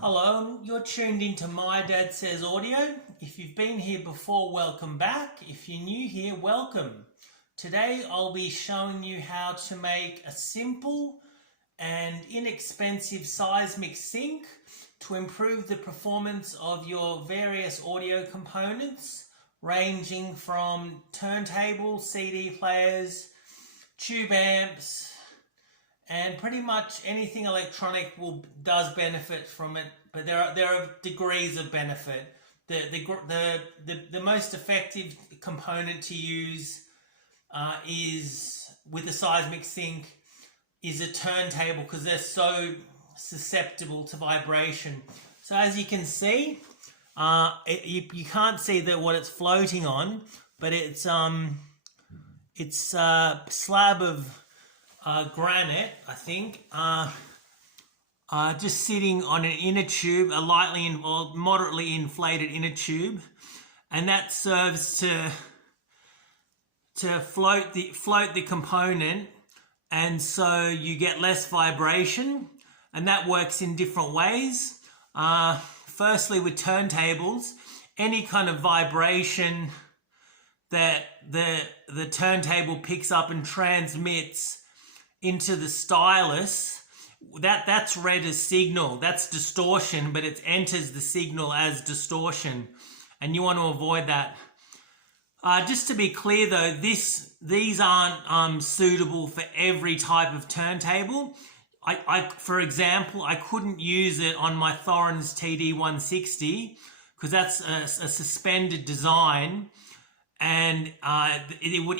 Hello, you're tuned into My Dad Says Audio. If you've been here before, welcome back. If you're new here, welcome. Today I'll be showing you how to make a simple and inexpensive seismic sync to improve the performance of your various audio components, ranging from turntables, CD players, tube amps, and pretty much anything electronic does benefit from it, but there are degrees of benefit. The most effective component to use is with a seismic sync is a turntable, because they're so susceptible to vibration. So as you can see, you can't see what it's floating on, but it's a slab of granite, I think, just sitting on an inner tube, a lightly or moderately inflated inner tube, and that serves to float the component, and so you get less vibration, and that works in different ways. Firstly, with turntables, any kind of vibration that the turntable picks up and transmits into the stylus, that's read as signal. That's distortion, but it enters the signal as distortion, and you want to avoid that. Just to be clear though, these aren't suitable for every type of turntable. For example, I couldn't use it on my Thorens TD160 because that's a suspended design, and it would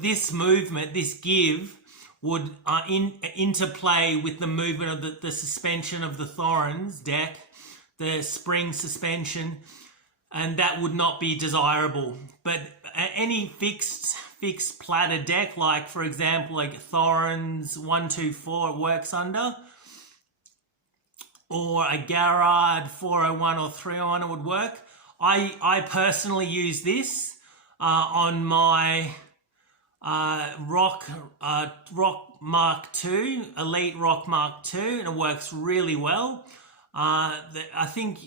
this movement, this give, would interplay with the movement of the suspension of the Thorens deck, the spring suspension, and that would not be desirable. But any fixed platter deck, like for example, like Thorens 124 it works under, or a Garrard 401 or 301 it would work. I personally use this on my Rock Mark II, Elite Rock Mark II, and it works really well. I think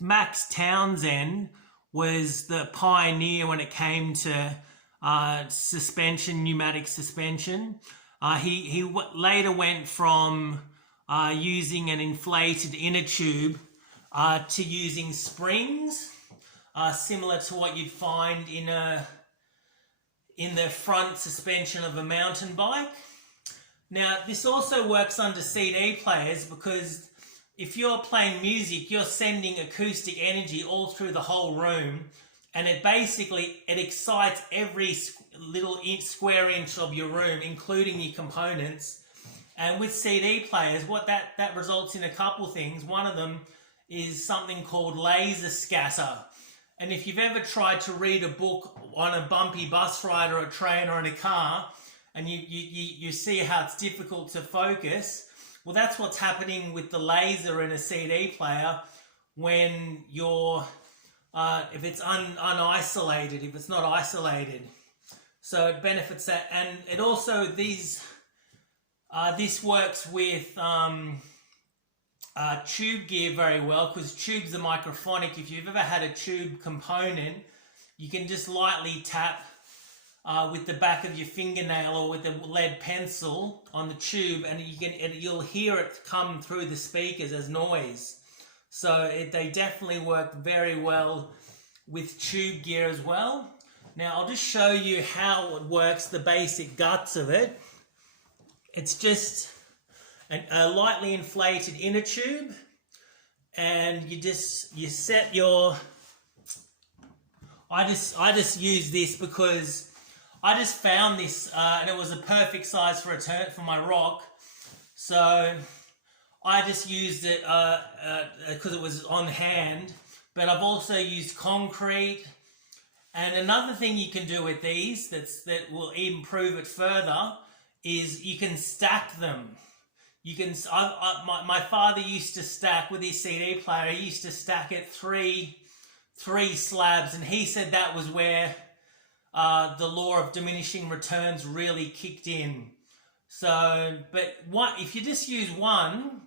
Max Townsend was the pioneer when it came to suspension, pneumatic suspension. He later went from using an inflated inner tube to using springs, similar to what you'd find in the front suspension of a mountain bike. Now, this also works under CD players, because if you're playing music, you're sending acoustic energy all through the whole room, and it excites every little square inch of your room, including your components. And with CD players, what that results in a couple things. One of them is something called laser scatter. And if you've ever tried to read a book on a bumpy bus ride or a train or in a car, and you see how it's difficult to focus, well, that's what's happening with the laser in a CD player when if it's unisolated, if it's not isolated. So it benefits that. And it also, this works with tube gear very well, because tubes are microphonic. If you've ever had a tube component, you can just lightly tap with the back of your fingernail or with a lead pencil on the tube, and you'll hear it come through the speakers as noise. So they definitely work very well with tube gear as well. Now I'll just show you how it works, the basic guts of it. It's just a lightly inflated inner tube, and you set your. I just use this because I just found this and it was a perfect size for my rock, so I just used it because it was on hand. But I've also used concrete, and another thing you can do with these that will improve it further is you can stack them. You can. My father used to stack with his CD player. He used to stack it three slabs, and he said that was where the law of diminishing returns really kicked in. So, but if you just use one,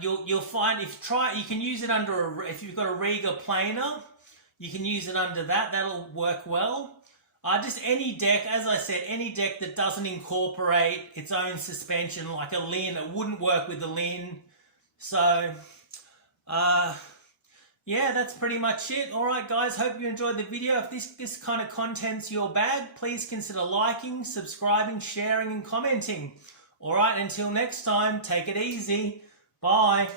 You'll find you can use it under if you've got a Riga planer, you can use it under that. That'll work well. Just any deck, as I said, any deck that doesn't incorporate its own suspension, like a Lin, it wouldn't work with the Lin. So, yeah, that's pretty much it. All right, guys, hope you enjoyed the video. If this kind of content's your bag, please consider liking, subscribing, sharing, and commenting. All right, until next time, take it easy. Bye.